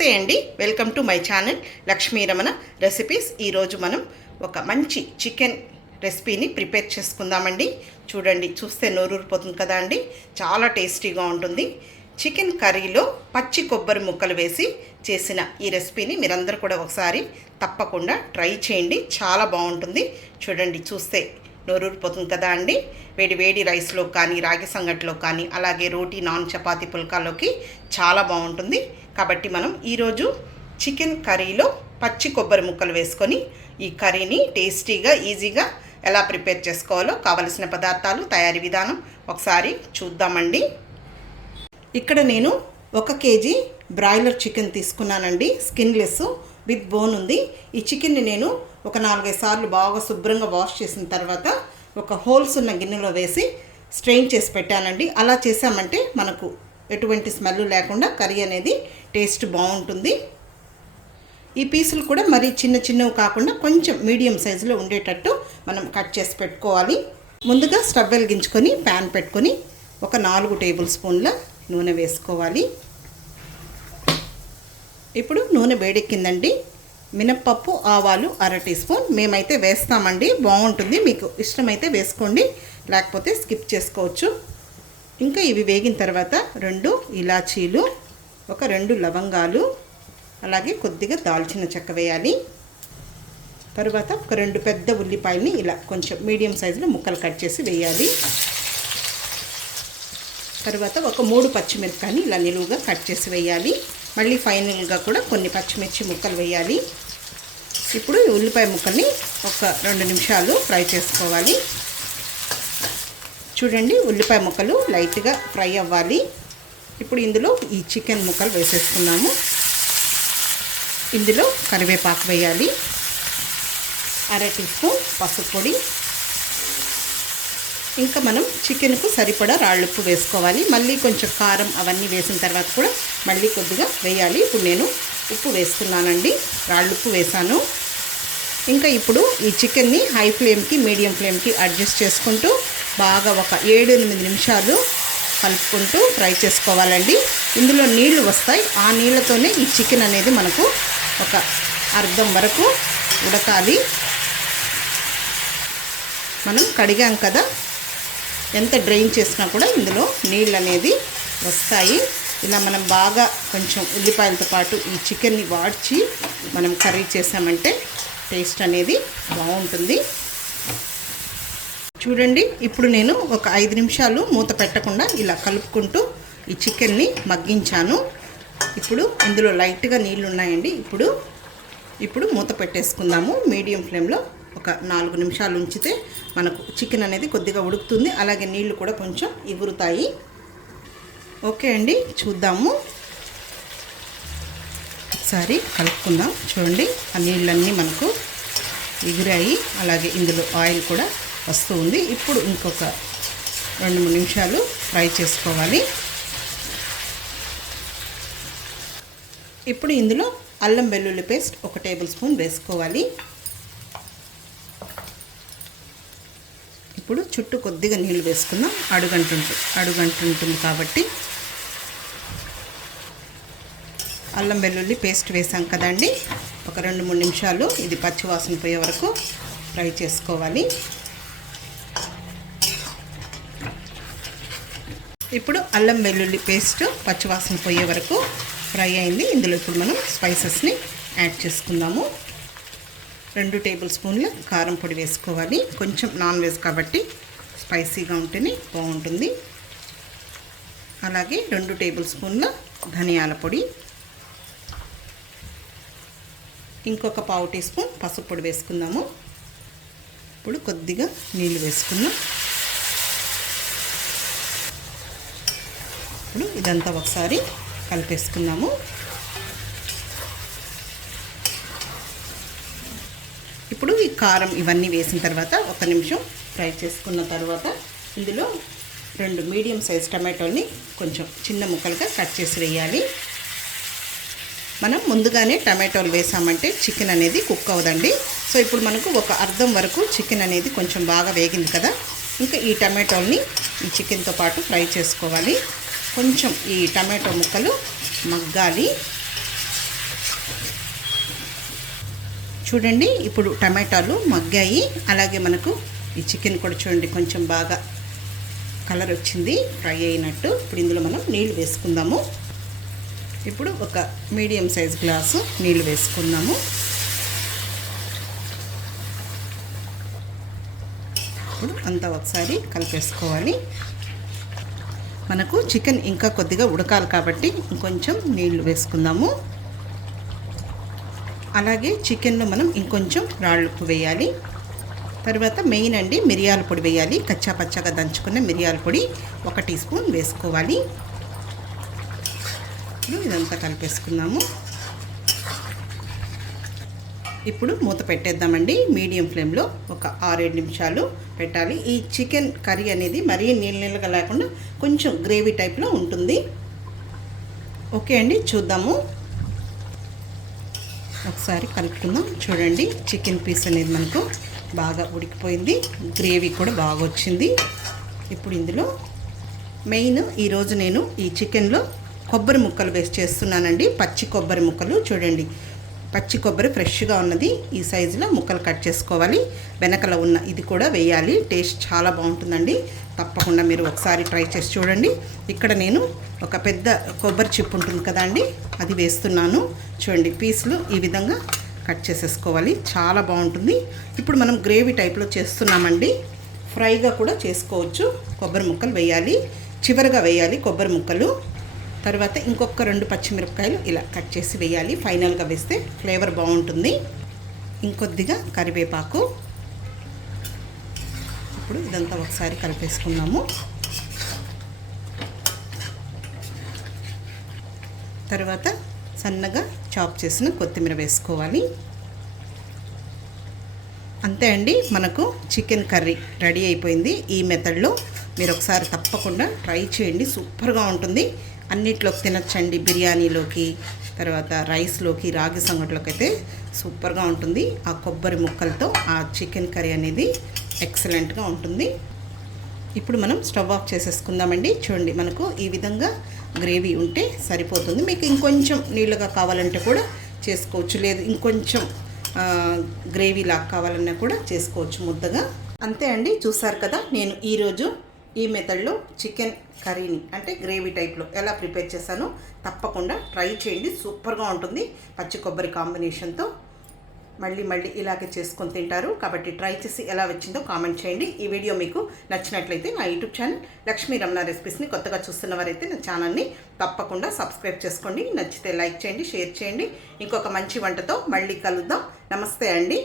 నమస్తే అండి, welcome to my channel Lakshmi Ramana recipes. ఈరోజు మనం ఒక మంచి చికెన్ రెసిపీని ప్రిపేర్ చేసుకుందామండి. చూడండి, చూస్తే నోరూరిపోతుంది కదా అండి. చాలా టేస్టీగా ఉంటుంది. చికెన్ కర్రీలో పచ్చి కొబ్బరి ముక్కలు వేసి చేసిన ఈ రెసిపీని మీరందరూ కూడా ఒకసారి తప్పకుండా ట్రై చేయండి. చాలా బాగుంటుంది. చూడండి, చూస్తే నోరూరిపోతుంది కదా అండి. వేడి వేడి రైస్లో కానీ, రాగి సంగట్లో కానీ, అలాగే రోటీ, నాన్, చపాతీ, పుల్కాలోకి చాలా బాగుంటుంది. కాబట్టి మనం ఈరోజు చికెన్ కర్రీలో పచ్చి కొబ్బరి ముక్కలు వేసుకొని ఈ కర్రీని టేస్టీగా, ఈజీగా ఎలా ప్రిపేర్ చేసుకోవాలో కావలసిన పదార్థాలు, తయారీ విధానం ఒకసారి చూద్దామండి. ఇక్కడ నేను 1 కేజీ బ్రాయిలర్ చికెన్ తీసుకున్నానండి. స్కిన్లెస్ విత్ బోన్ ఉంది. ఈ చికెన్ని నేను ఒక 4-5 సార్లు బాగా శుభ్రంగా వాష్ చేసిన తర్వాత ఒక హోల్స్ ఉన్న గిన్నెలో వేసి స్ట్రెయిన్ చేసి పెట్టానండి. అలా చేసామంటే మనకు ఎటువంటి స్మెల్ లేకుండా కర్రీ అనేది టేస్ట్ బాగుంటుంది. ఈ పీసులు కూడా మరీ చిన్న చిన్నవి కాకుండా కొంచెం మీడియం సైజులో ఉండేటట్టు మనం కట్ చేసి పెట్టుకోవాలి. ముందుగా స్టవ్ వెలిగించుకొని ప్యాన్ పెట్టుకొని ఒక 4 టేబుల్ స్పూన్ల నూనె వేసుకోవాలి. ఇప్పుడు నూనె వేడెక్కిందండి. మినప్పప్పు, ఆవాలు 1/2 టీ స్పూన్ మేమైతే వేస్తామండి. బాగుంటుంది. మీకు ఇష్టమైతే వేసుకోండి, లేకపోతే స్కిప్ చేసుకోవచ్చు. ఇంకా ఇవి వేగిన తర్వాత 2 ఇలాచీలు, ఒక 2 లవంగాలు, అలాగే కొద్దిగా దాల్చిన చెక్క వేయాలి. తర్వాత ఒక 2 పెద్ద ఉల్లిపాయలని ఇలా కొంచెం మీడియం సైజులో ముక్కలు కట్ చేసి వేయాలి. తర్వాత ఒక 3 పచ్చిమిరపకాయని ఇలా నిలువుగా కట్ చేసి వేయాలి. మళ్ళీ ఫైనల్గా కూడా కొన్ని పచ్చిమిర్చి ముక్కలు వేయాలి. ఇప్పుడు ఈ ఉల్లిపాయ ముక్కల్ని ఒక 2 నిమిషాలు ఫ్రై చేసుకోవాలి. చూడండి, ఉల్లిపాయ ముక్కలు లైట్గా ఫ్రై అవ్వాలి. ఇప్పుడు ఇందులో ఈ చికెన్ ముక్కలు వేసేసుకున్నాము. ఇందులో కరివేపాకు వేయాలి. 1/2 టీ స్పూన్ పసుపు పొడి, ఇంకా మనం చికెన్కు సరిపడా రాళ్ళుప్పు వేసుకోవాలి. మళ్ళీ కొంచెం కారం అవన్నీ వేసిన తర్వాత కూడా మళ్ళీ కొద్దిగా వేయాలి. ఇప్పుడు నేను ఉప్పు వేస్తున్నానండి, రాళ్ళుప్పు వేసాను. ఇంకా ఇప్పుడు ఈ చికెన్ని హై ఫ్లేమ్కి, మీడియం ఫ్లేమ్కి అడ్జస్ట్ చేసుకుంటూ బాగా ఒక 7-8 నిమిషాలు కలుపుకుంటూ ఫ్రై చేసుకోవాలండి. ఇందులో నీళ్లు వస్తాయి. ఆ నీళ్ళతోనే ఈ చికెన్ అనేది మనకు ఒక అర్ధం వరకు ఉడకాలి. మనం కడిగాం కదా, ఎంత డ్రైన్ చేసినా కూడా ఇందులో నీళ్ళు అనేది వస్తాయి. ఇలా మనం బాగా కొంచెం ఉల్లిపాయలతో పాటు ఈ చికెన్ని వాడ్చి మనం కర్రీ చేసామంటే టేస్ట్ అనేది బాగుంటుంది. చూడండి, ఇప్పుడు నేను ఒక 5 నిమిషాలు మూత పెట్టకుండా ఇలా కలుపుకుంటూ ఈ చికెన్ని మగ్గించాను. ఇప్పుడు ఇందులో లైట్గా నీళ్ళు ఉన్నాయండి. ఇప్పుడు మూత పెట్టేసుకుందాము. మీడియం ఫ్లేమ్లో ఒక 4 నిమిషాలు ఉంచితే మనకు చికెన్ అనేది కొద్దిగా ఉడుకుతుంది. అలాగే నీళ్లు కూడా కొంచెం ఎగురుతాయి. ఓకే అండి, చూద్దాము. ఒకసారి కలుపుకుందాం. చూడండి, ఆ నీళ్ళన్నీ మనకు ఎగిరాయి. అలాగే ఇందులో ఆయిల్ కూడా వస్తూ ఉంది. ఇప్పుడు ఇంకొక 2-3 నిమిషాలు ఫ్రై చేసుకోవాలి. ఇప్పుడు ఇందులో అల్లం వెల్లుల్లి పేస్ట్ 1 టేబుల్ స్పూన్ వేసుకోవాలి. ఇప్పుడు చుట్టూ కొద్దిగా నీళ్ళు వేసుకుందాం. అడుగంటుంటుంది కాబట్టి. అల్లం వెల్లుల్లి పేస్ట్ వేసాం కదండి, ఒక 2-3 నిమిషాలు ఇది పచ్చివాసన పోయే వరకు ఫ్రై చేసుకోవాలి. ఇప్పుడు అల్లం వెల్లుల్లి పేస్ట్ పచ్చివాసన పోయే వరకు ఫ్రై అయింది. ఇందులో ఇప్పుడు మనం స్పైసెస్ని యాడ్ చేసుకుందాము. 2 టేబుల్ స్పూన్ల కారం పొడి వేసుకోవాలి. కొంచెం నాన్ వెజ్ కాబట్టి స్పైసీగా ఉంటేనే బాగుంటుంది. అలాగే 2 టేబుల్ స్పూన్ల ధనియాల పొడి, ఇంకొక 1/4 టీ స్పూన్ పసుపు పొడి వేసుకుందాము. ఇప్పుడు కొద్దిగా నీళ్ళు వేసుకుందాం. ఇప్పుడు ఇదంతా ఒకసారి కలిపేసుకుందాము. ఇప్పుడు ఈ కారం ఇవన్నీ వేసిన తర్వాత 1 నిమిషం ఫ్రై చేసుకున్న తర్వాత ఇందులో 2 మీడియం సైజ్ టమాటోల్ని కొంచెం చిన్న ముక్కలుగా కట్ చేసి వేయాలి. మనం ముందుగానే టమాటోలు వేసామంటే చికెన్ అనేది కుక్ అవ్వదండి. సో ఇప్పుడు మనకు ఒక అర్ధం వరకు చికెన్ అనేది కొంచెం బాగా వేగింది కదా. ఇంకా ఈ టమాటోల్ని ఈ చికెన్తో పాటు ఫ్రై చేసుకోవాలి. కొంచెం ఈ టమాటో ముక్కలు మగ్గాలి. చూడండి ఇప్పుడు టమాటాలు మగ్గాయి. అలాగే మనకు ఈ చికెన్ కూడా చూడండి కొంచెం బాగా కలర్ వచ్చింది, ఫ్రై అయినట్టు. ఇప్పుడు ఇందులో మనం నీళ్ళు వేసుకుందాము. ఇప్పుడు ఒక మీడియం సైజ్ గ్లాసు నీళ్ళు వేసుకుందాము. ఇప్పుడు అంతా ఒకసారి కలిపేసుకోవాలి. మనకు చికెన్ ఇంకా కొద్దిగా ఉడకాలి కాబట్టి ఇంకొంచెం నీళ్లు వేసుకుందాము. అలాగే చికెన్లో మనం ఇంకొంచెం రాళ్ళుప్పు వేయాలి. తర్వాత మెయిన్ అండి మిరియాల పొడి వేయాలి. కచ్చా పచ్చగా దంచుకున్న మిరియాల పొడి 1 టీ స్పూన్ వేసుకోవాలి. ఇదంతా కలిపేసుకుందాము. ఇప్పుడు మూత పెట్టేద్దామండి. మీడియం ఫ్లేమ్లో ఒక 6-7 నిమిషాలు పెట్టాలి. ఈ చికెన్ కర్రీ అనేది మరీ నీళ్ళగా లేకుండా కొంచెం గ్రేవీ టైప్లో ఉంటుంది. ఓకే అండి, చూద్దాము. ఒకసారి కలుపుకుందాం. చూడండి చికెన్ పీస్ అనేది మనకు బాగా ఉడికిపోయింది, గ్రేవీ కూడా బాగా వచ్చింది. ఇప్పుడు ఇందులో మెయిన్ ఈరోజు నేను ఈ చికెన్లో కొబ్బరి ముక్కలు వేసి చేస్తున్నానండి. పచ్చి కొబ్బరి ముక్కలు చూడండి, పచ్చి కొబ్బరి ఫ్రెష్గా ఉన్నది ఈ సైజులో ముక్కలు కట్ చేసుకోవాలి. వెనకల ఉన్న ఇది కూడా వేయాలి. టేస్ట్ చాలా బాగుంటుందండి. తప్పకుండా మీరు ఒకసారి ట్రై చేసి చూడండి. ఇక్కడ నేను ఒక పెద్ద కొబ్బరి చిప్పు ఉంటుంది కదా అండి, అది వేస్తున్నాను. చూడండి పీసులు ఈ విధంగా కట్ చేసేసుకోవాలి. చాలా బాగుంటుంది. ఇప్పుడు మనం గ్రేవీ టైప్లో చేస్తున్నామండి. ఫ్రైగా కూడా చేసుకోవచ్చు. కొబ్బరి ముక్కలు వేయాలి, చివరిగా వేయాలి కొబ్బరి ముక్కలు. తర్వాత ఇంకొక 2 పచ్చిమిరపకాయలు ఇలా కట్ చేసి వేయాలి. ఫైనల్గా వేస్తే ఫ్లేవర్ బాగుంటుంది. ఇంకొద్దిగా కరివేపాకు. ఇప్పుడు ఇదంతా ఒకసారి కలిపేసుకున్నాము. తర్వాత సన్నగా చాప్ చేసిన కొత్తిమీర వేసుకోవాలి. అంతే అండి, మనకు చికెన్ కర్రీ రెడీ అయిపోయింది. ఈ మెథడ్లో మీరు ఒకసారి తప్పకుండా ట్రై చేయండి. సూపర్గా ఉంటుంది. అన్నిట్లోకి తినచ్చండి. బిర్యానీలోకి, తర్వాత రైస్లోకి, రాగి సంగట్లోకి అయితే సూపర్గా ఉంటుంది. ఆ కొబ్బరి ముక్కలతో ఆ చికెన్ కర్రీ అనేది ఎక్సలెంట్గా ఉంటుంది. ఇప్పుడు మనం స్టవ్ ఆఫ్ చేసేసుకుందామండి. చూడండి మనకు ఈ విధంగా గ్రేవీ ఉంటే సరిపోతుంది. మీకు ఇంకొంచెం నీళ్ళగా కావాలంటే కూడా చేసుకోవచ్చు, లేదు ఇంకొంచెం గ్రేవీ లాగా కావాలన్నా కూడా చేసుకోవచ్చు ముద్దగా. అంతే అండి, చూసారు కదా నేను ఈరోజు ఈ మెథడ్లో చికెన్ కర్రీని అంటే గ్రేవీ టైప్లో ఎలా ప్రిపేర్ చేశానో తప్పకుండా ట్రై చేయండి. సూపర్గా ఉంటుంది. పచ్చి కొబ్బరి కాంబినేషన్తో మళ్ళీ ఇలాగే చేసుకొని తింటారు. కాబట్టి ట్రై చేసి ఎలా వచ్చిందో కామెంట్ చేయండి. ఈ వీడియో మీకు నచ్చినట్లయితే నా యూట్యూబ్ ఛానల్ లక్ష్మీ రమణ రెసిపీస్ని కొత్తగా చూస్తున్నవారైతే నా ఛానల్ని తప్పకుండా సబ్స్క్రైబ్ చేసుకోండి. నచ్చితే లైక్ చేయండి, షేర్ చేయండి. ఇంకొక మంచి వంటతో మళ్ళీ కలుద్దాం. నమస్తే అండి.